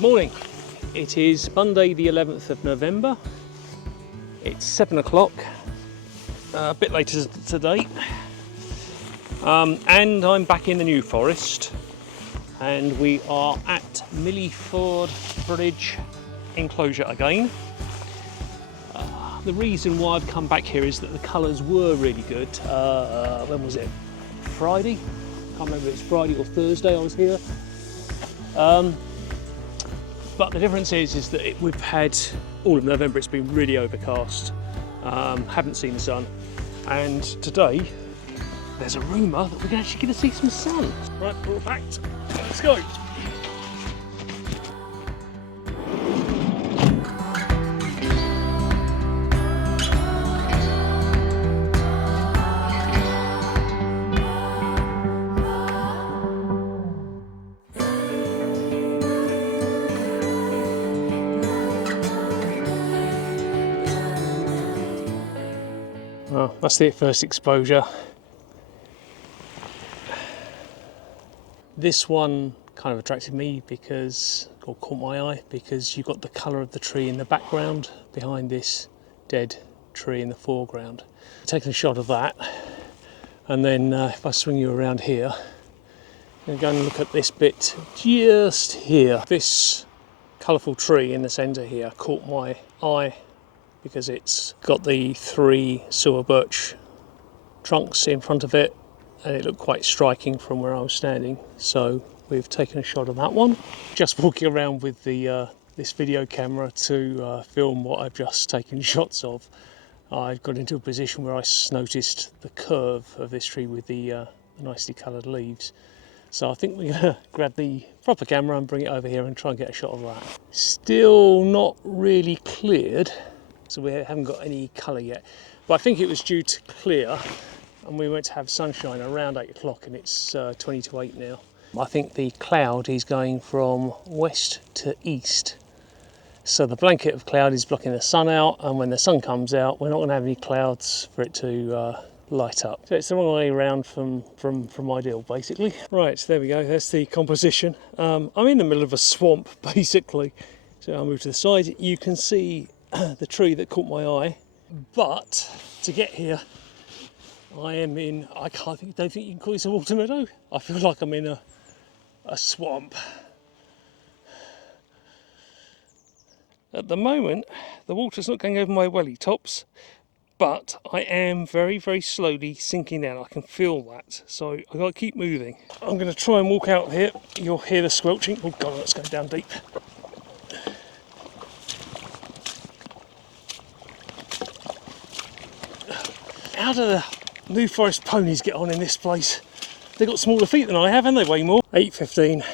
Good morning. It is Monday the 11th of November. It's 7 o'clock, a bit later today, and I'm back in the New Forest, and we are at Millyford Bridge enclosure again. The reason why I've come back here is that the colours were really good. When was it? Friday? Can't remember if it's Friday or Thursday I was here. But the difference is that we've had all of November. It's been really overcast. Haven't seen the sun, and today there's a rumour that we're actually going to see some sun. Right, we're all packed. Let's go. Well, that's the first exposure. This one kind of attracted me or caught my eye because you've got the colour of the tree in the background behind this dead tree in the foreground. Taking a shot of that, and then if I swing you around here, I'm going to look at this bit just here. This colourful tree in the centre here caught my eye, because it's got the 3 Silver Birch trunks in front of it, and it looked quite striking from where I was standing. So we've taken a shot of that one. Just walking around with the this video camera to film what I've just taken shots of, I've got into a position where I noticed the curve of this tree with the nicely coloured leaves. So I think we're going to grab the proper camera and bring it over here and try and get a shot of that. Still not really cleared, so we haven't got any colour yet, but I think it was due to clear, and we went to have sunshine around 8 o'clock, and it's 20 to 8 now. I think the cloud is going from west to east, so the blanket of cloud is blocking the sun out, and when the sun comes out we're not going to have any clouds for it to light up. So it's the wrong way around from ideal, basically. Right, there we go, there's the composition. I'm in the middle of a swamp basically, so I'll move to the side. You can see the tree that caught my eye, but to get here I am in, don't think you can call this a water meadow. I feel like I'm in a swamp. At the moment the water's not going over my welly tops, but I am very, very slowly sinking down. I can feel that, so I've got to keep moving. I'm going to try and walk out here. You'll hear the squelching. Oh god, let's go down deep. How do the New Forest ponies get on in this place? They've got smaller feet than I have, and they weigh more. 8:15,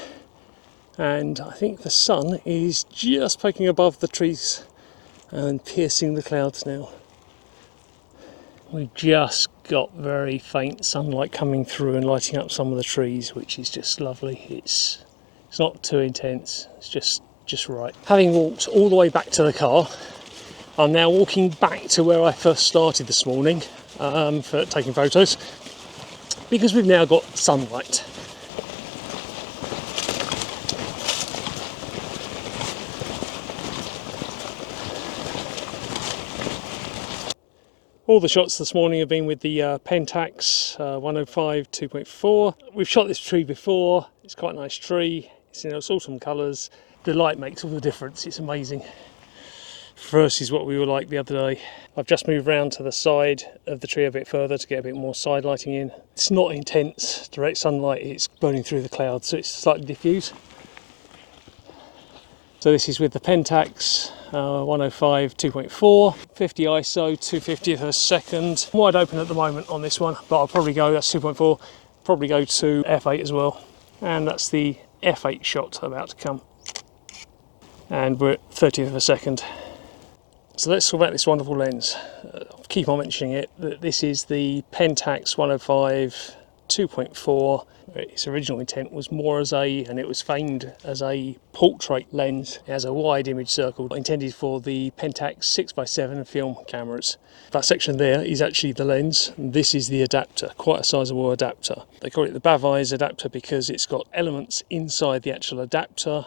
and I think the sun is just poking above the trees and piercing the clouds now. We just got very faint sunlight coming through and lighting up some of the trees, which is just lovely. It's not too intense, it's just right. Having walked all the way back to the car, I'm now walking back to where I first started this morning for taking photos, because we've now got sunlight. All the shots this morning have been with the Pentax 105 2.4. We've shot this tree before. It's quite a nice tree. It's in its autumn colours. The light makes all the difference. It's amazing. Versus what we were like the other day. I've just moved round to the side of the tree a bit further to get a bit more side lighting in. It's not intense direct sunlight, it's burning through the clouds, so it's slightly diffuse. So this is with the Pentax 105 2.4, 50 ISO, 250th of a second. I'm wide open at the moment on this one, but I'll probably go, that's 2.4, probably go to f8 as well. And that's the f8 shot about to come. And we're at 30th of a second. So let's talk about this wonderful lens. I'll keep on mentioning it, that this is the Pentax 105 2.4. Its original intent was more and it was famed as a portrait lens. It has a wide image circle intended for the Pentax 6x7 film cameras. That section there is actually the lens, and this is the adapter, quite a sizable adapter. They call it the Bavise adapter because it's got elements inside the actual adapter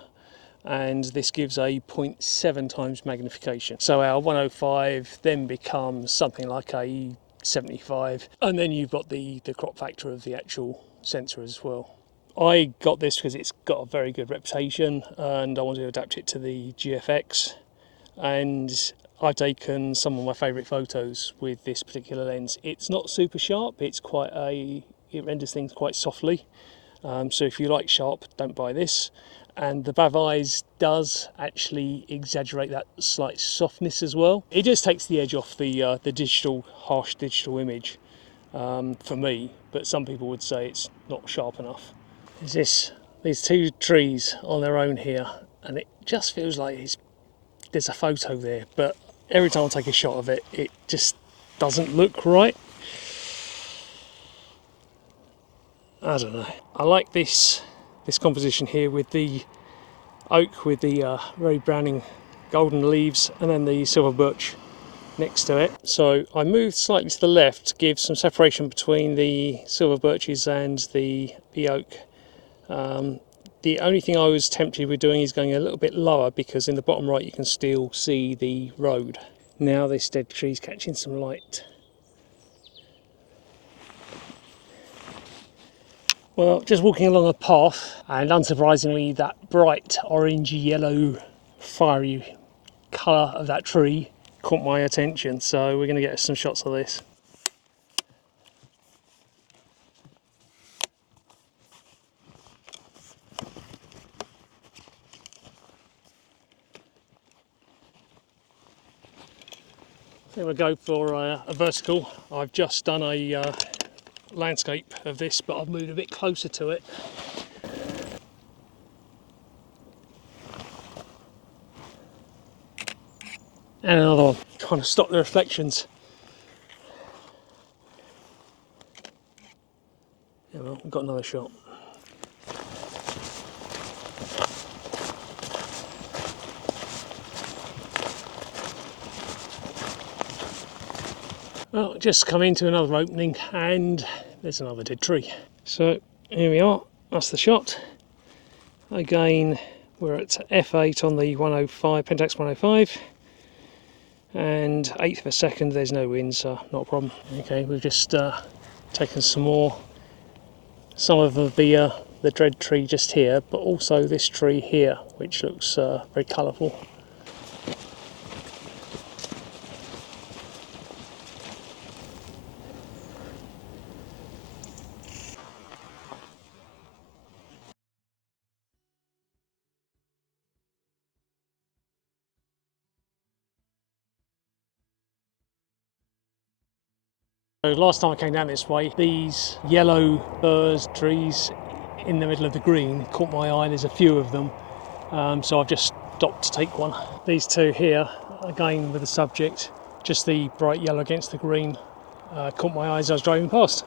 and this gives a 0.7 times magnification. So our 105 then becomes something like a 75, and then you've got the crop factor of the actual sensor as well. I got this because it's got a very good reputation and I wanted to adapt it to the GFX, and I've taken some of my favourite photos with this particular lens. It's not super sharp, it renders things quite softly, so if you like sharp, don't buy this. And the Bavise does actually exaggerate that slight softness as well. It just takes the edge off the harsh digital image for me, but some people would say it's not sharp enough. There's these two trees on their own here, and it just feels like there's a photo there, but every time I take a shot of it, it just doesn't look right. I don't know. I like this composition here with the oak with the very browning golden leaves, and then the silver birch next to it. So I moved slightly to the left to give some separation between the silver birches and the oak. The only thing I was tempted with doing is going a little bit lower, because in the bottom right you can still see the road. Now this dead tree's catching some light. Well, just walking along a path, and unsurprisingly that bright orange yellow fiery colour of that tree caught my attention, so we're going to get some shots of this. I think we'll go for a vertical. I've just done a landscape of this, but I've moved a bit closer to it. And another one, trying to stop the reflections. Yeah, well, we've got another shot. Well, just come into another opening, and there's another dead tree. So here we are, that's the shot. Again, we're at f8 on the 105, Pentax 105, and 1/8 of a second, there's no wind, so not a problem. Okay, we've just taken some of the dread tree just here, but also this tree here, which looks very colourful. So last time I came down this way, these yellow furze trees in the middle of the green caught my eye. There's a few of them, so I've just stopped to take one. These two here, again with the subject, just the bright yellow against the green, caught my eye as I was driving past.